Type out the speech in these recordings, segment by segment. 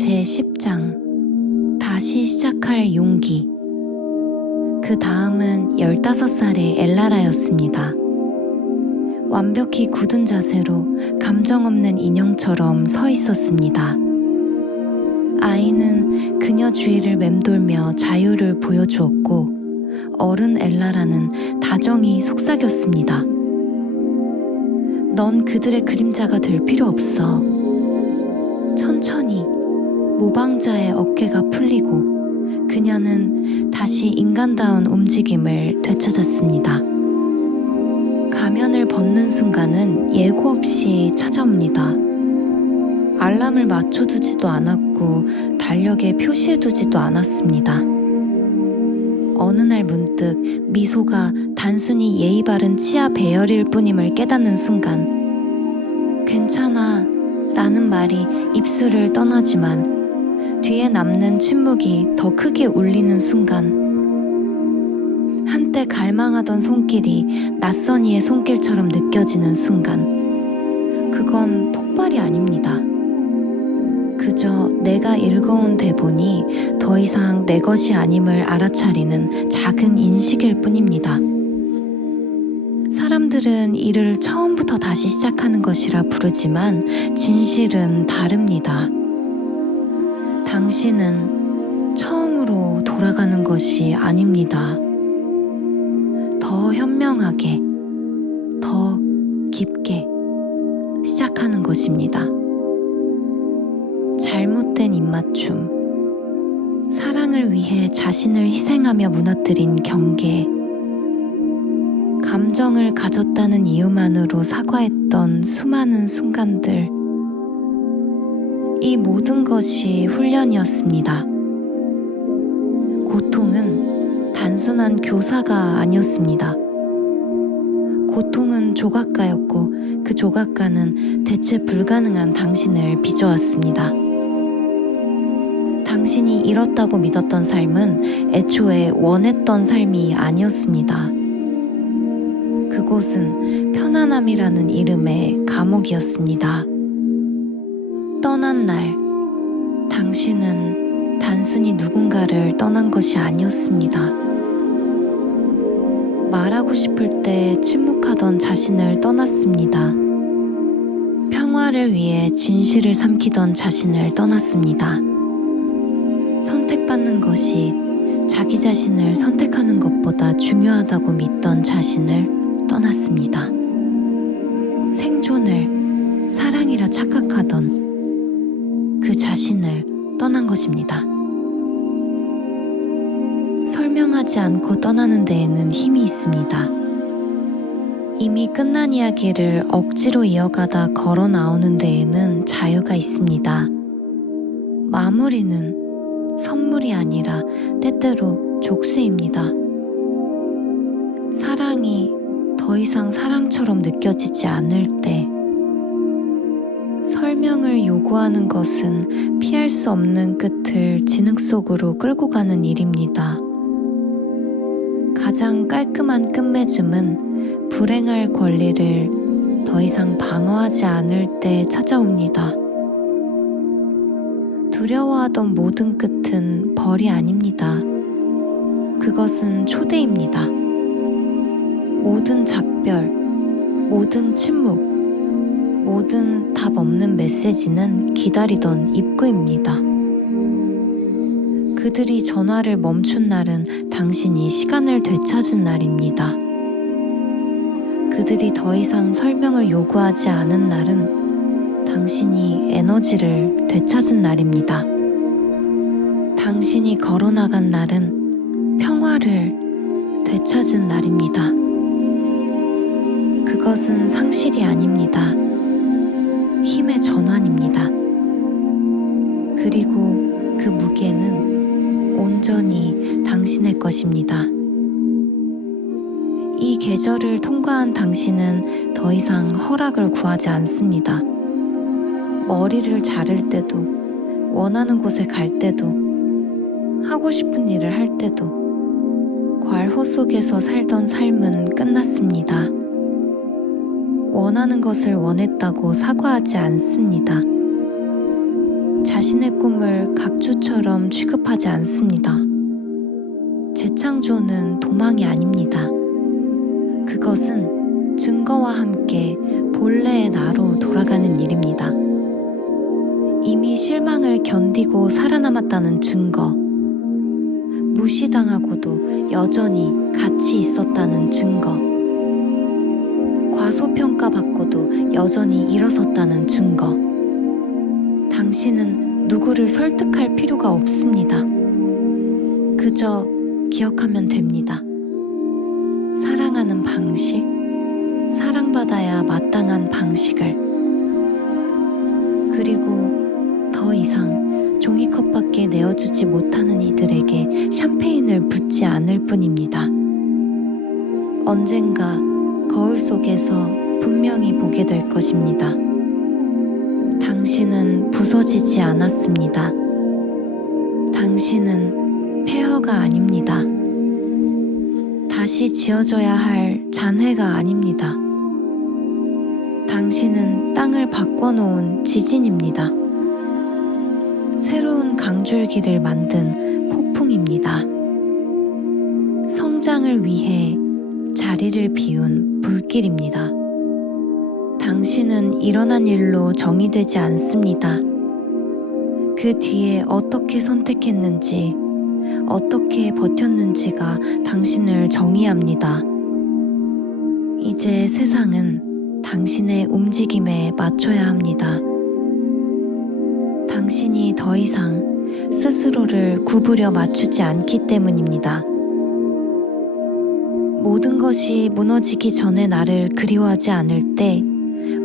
제10장 다시 시작할 용기. 그 다음은 15살의 엘라라였습니다. 완벽히 굳은 자세로 감정 없는 인형처럼 서 있었습니다. 아이는 그녀 주위를 맴돌며 자유를 보여주었고 어른 엘라라는 다정히 속삭였습니다. 넌 그들의 그림자가 될 필요 없어. 천천히 모방자의 어깨가 풀리고 그녀는 다시 인간다운 움직임을 되찾았습니다. 가면을 벗는 순간은 예고 없이 찾아옵니다. 알람을 맞춰두지도 않았고 달력에 표시해두지도 않았습니다. 어느 날 문득 미소가 단순히 예의 바른 치아 배열일 뿐임을 깨닫는 순간 괜찮아 라는 말이 입술을 떠나지만 뒤에 남는 침묵이 더 크게 울리는 순간 한때 갈망하던 손길이 낯선 이의 손길처럼 느껴지는 순간 그건 폭발이 아닙니다. 그저 내가 읽어온 대본이 더 이상 내 것이 아님을 알아차리는 작은 인식일 뿐입니다. 사람들은 이를 처음부터 다시 시작하는 것이라 부르지만 진실은 다릅니다. 당신은 처음으로 돌아가는 것이 아닙니다. 더 현명하게, 더 깊게 시작하는 것입니다. 잘못된 입맞춤, 사랑을 위해 자신을 희생하며 무너뜨린 경계, 감정을 가졌다는 이유만으로 사과했던 수많은 순간들, 이 모든 것이 훈련이었습니다. 고통은 단순한 교사가 아니었습니다. 고통은 조각가였고 그 조각가는 대체 불가능한 당신을 빚어왔습니다. 당신이 잃었다고 믿었던 삶은 애초에 원했던 삶이 아니었습니다. 그곳은 편안함이라는 이름의 감옥이었습니다. 떠난 날, 당신은 단순히 누군가를 떠난 것이 아니었습니다. 말하고 싶을 때 침묵하던 자신을 떠났습니다. 평화를 위해 진실을 삼키던 자신을 떠났습니다. 선택받는 것이 자기 자신을 선택하는 것보다 중요하다고 믿던 자신을 떠났습니다. 생존을 사랑이라 착각하던 그 자신을 떠난 것입니다. 설명하지 않고 떠나는 데에는 힘이 있습니다. 이미 끝난 이야기를 억지로 이어가다 걸어 나오는 데에는 자유가 있습니다. 마무리는 선물이 아니라 때때로 족쇄입니다. 사랑이 더 이상 사랑처럼 느껴지지 않을 때, 설명을 요구하는 것은 피할 수 없는 끝을 진흙 속으로 끌고 가는 일입니다. 가장 깔끔한 끝맺음은 불행할 권리를 더 이상 방어하지 않을 때 찾아옵니다. 두려워하던 모든 끝은 벌이 아닙니다. 그것은 초대입니다. 모든 작별, 모든 침묵, 모든 답 없는 메시지는 기다리던 입구입니다. 그들이 전화를 멈춘 날은 당신이 시간을 되찾은 날입니다. 그들이 더 이상 설명을 요구하지 않은 날은 당신이 에너지를 되찾은 날입니다. 당신이 걸어나간 날은 평화를 되찾은 날입니다. 그것은 상실이 아닙니다. 힘의 전환입니다. 그리고 그 무게는 온전히 당신의 것입니다. 이 계절을 통과한 당신은 더 이상 허락을 구하지 않습니다. 머리를 자를 때도, 원하는 곳에 갈 때도, 하고 싶은 일을 할 때도, 괄호 속에서 살던 삶은 끝났습니다. 원하는 것을 원했다고 사과하지 않습니다. 자신의 꿈을 각주처럼 취급하지 않습니다. 재창조는 도망이 아닙니다. 그것은 증거와 함께 본래의 나로 돌아가는 일입니다. 이미 실망을 견디고 살아남았다는 증거, 무시당하고도 여전히 가치 있었다는 증거, 과소평가받고도 여전히 일어섰다는 증거. 당신은 누구를 설득할 필요가 없습니다. 그저 기억하면 됩니다. 사랑하는 방식, 사랑받아야 마땅한 방식을. 그리고 더 이상 종이컵밖에 내어주지 못하는 이들에게 샴페인을 붓지 않을 뿐입니다. 언젠가 거울 속에서 분명히 보게 될 것입니다. 당신은 부서지지 않았습니다. 당신은 폐허가 아닙니다. 다시 지어져야 할 잔해가 아닙니다. 당신은 땅을 바꿔놓은 지진입니다. 새로운 강줄기를 만든 폭풍입니다. 성장을 위해 자리를 비운 불길입니다. 당신은 일어난 일로 정의되지 않습니다. 그 뒤에 어떻게 선택했는지, 어떻게 버텼는지가 당신을 정의합니다. 이제 세상은 당신의 움직임에 맞춰야 합니다. 당신이 더 이상 스스로를 구부려 맞추지 않기 때문입니다. 모든 것이 무너지기 전에 나를 그리워하지 않을 때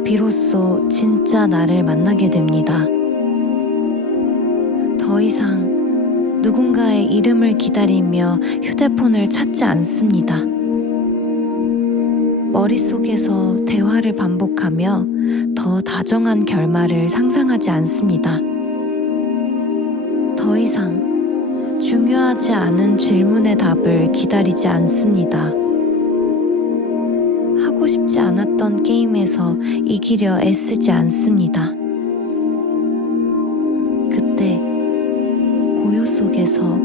비로소 진짜 나를 만나게 됩니다. 더 이상 누군가의 이름을 기다리며 휴대폰을 찾지 않습니다. 머릿속에서 대화를 반복하며 더 다정한 결말을 상상하지 않습니다. 더 이상 중요하지 않은 질문의 답을 기다리지 않습니다. 하고 싶지 않았던 게임에서 이기려 애쓰지 않습니다. 그때 고요 속에서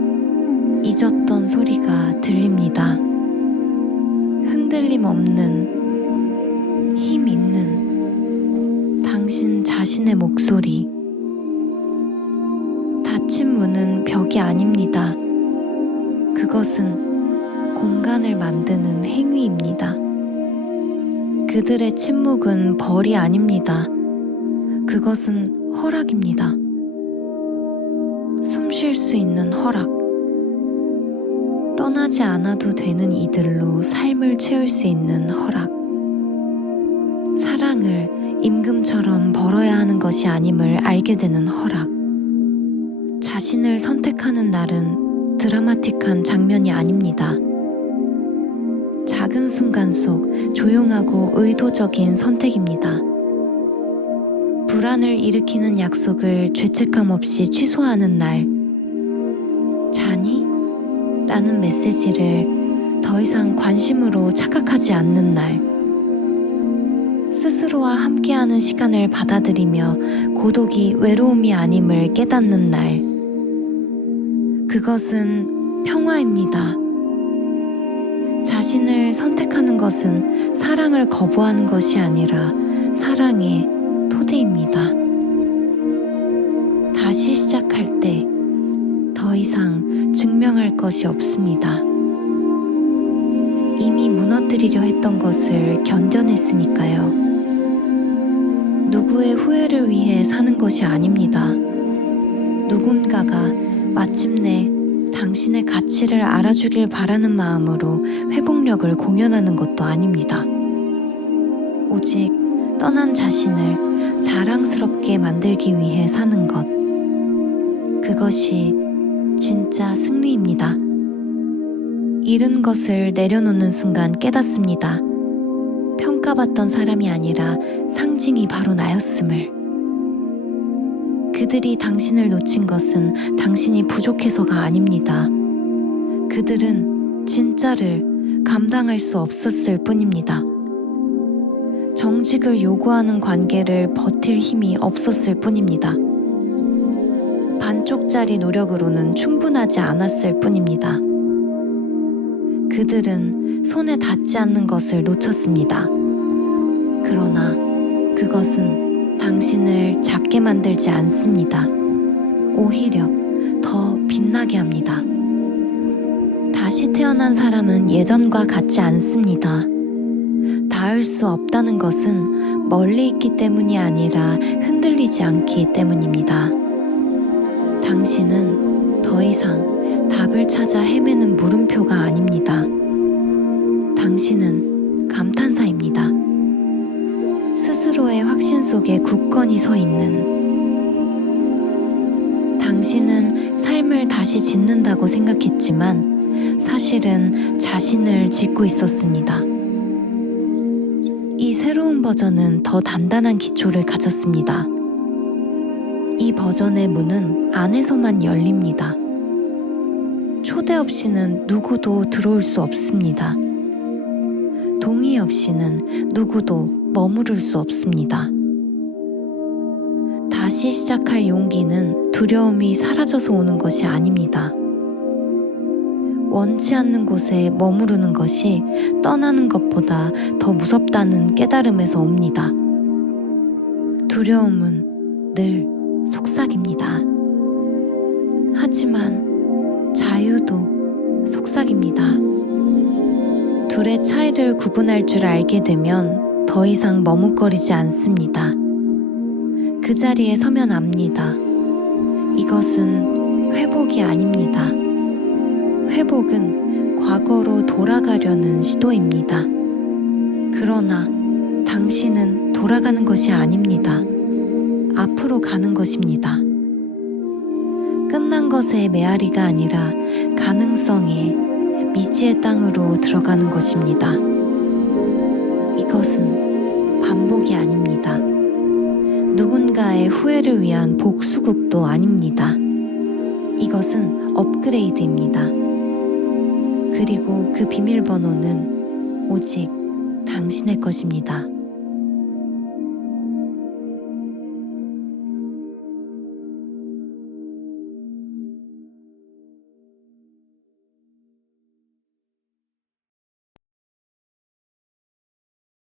잊었던 소리가 들립니다. 흔들림 없는, 힘 있는 당신 자신의 목소리. 닫힌 문은 벽이 아닙니다. 그것은 공간을 만드는 행위입니다. 그들의 침묵은 벌이 아닙니다. 그것은 허락입니다. 숨 쉴 수 있는 허락. 떠나지 않아도 되는 이들로 삶을 채울 수 있는 허락. 사랑을 임금처럼 벌어야 하는 것이 아님을 알게 되는 허락. 자신을 선택하는 날은 드라마틱한 장면이 아닙니다. 작은 순간 속 조용하고 의도적인 선택입니다. 불안을 일으키는 약속을 죄책감 없이 취소하는 날. 자니? 라는 메시지를 더 이상 관심으로 착각하지 않는 날. 스스로와 함께하는 시간을 받아들이며 고독이 외로움이 아님을 깨닫는 날. 그것은 평화입니다. 자신을 선택하는 것은 사랑을 거부하는 것이 아니라 사랑의 토대입니다. 다시 시작할 때 더 이상 증명할 것이 없습니다. 이미 무너뜨리려 했던 것을 견뎌냈으니까요. 누구의 후회를 위해 사는 것이 아닙니다. 누군가가 마침내 당신의 가치를 알아주길 바라는 마음으로 회복력을 공연하는 것도 아닙니다. 오직 떠난 자신을 자랑스럽게 만들기 위해 사는 것. 그것이 진짜 승리입니다. 잃은 것을 내려놓는 순간 깨닫습니다. 평가받던 사람이 아니라 상징이 바로 나였음을. 그들이 당신을 놓친 것은 당신이 부족해서가 아닙니다. 그들은 진짜를 감당할 수 없었을 뿐입니다. 정직을 요구하는 관계를 버틸 힘이 없었을 뿐입니다. 반쪽짜리 노력으로는 충분하지 않았을 뿐입니다. 그들은 손에 닿지 않는 것을 놓쳤습니다. 그러나 그것은 당신을 작게 만들지 않습니다. 오히려 더 빛나게 합니다. 다시 태어난 사람은 예전과 같지 않습니다. 닿을 수 없다는 것은 멀리 있기 때문이 아니라 흔들리지 않기 때문입니다. 당신은 더 이상 답을 찾아 헤매는 물음표가 아닙니다. 당신은 감탄사입니다. 스스로의 확신 속에 굳건히 서 있는. 당신은 삶을 다시 짓는다고 생각했지만 사실은 자신을 짓고 있었습니다. 이 새로운 버전은 더 단단한 기초를 가졌습니다. 이 버전의 문은 안에서만 열립니다. 초대 없이는 누구도 들어올 수 없습니다. 동의 없이는 누구도 머무를 수 없습니다. 다시 시작할 용기는 두려움이 사라져서 오는 것이 아닙니다. 원치 않는 곳에 머무르는 것이 떠나는 것보다 더 무섭다는 깨달음에서 옵니다. 두려움은 늘 속삭입니다. 하지만 자유도 속삭입니다. 둘의 차이를 구분할 줄 알게 되면 더 이상 머뭇거리지 않습니다. 그 자리에 서면 압니다. 이것은 회복이 아닙니다. 회복은 과거로 돌아가려는 시도입니다. 그러나 당신은 돌아가는 것이 아닙니다. 앞으로 가는 것입니다. 끝난 것의 메아리가 아니라 가능성의 미지의 땅으로 들어가는 것입니다. 이것은 반복이 아닙니다. 누군가의 후회를 위한 복수극도 아닙니다. 이것은 업그레이드입니다. 그리고 그 비밀번호는 오직 당신의 것입니다.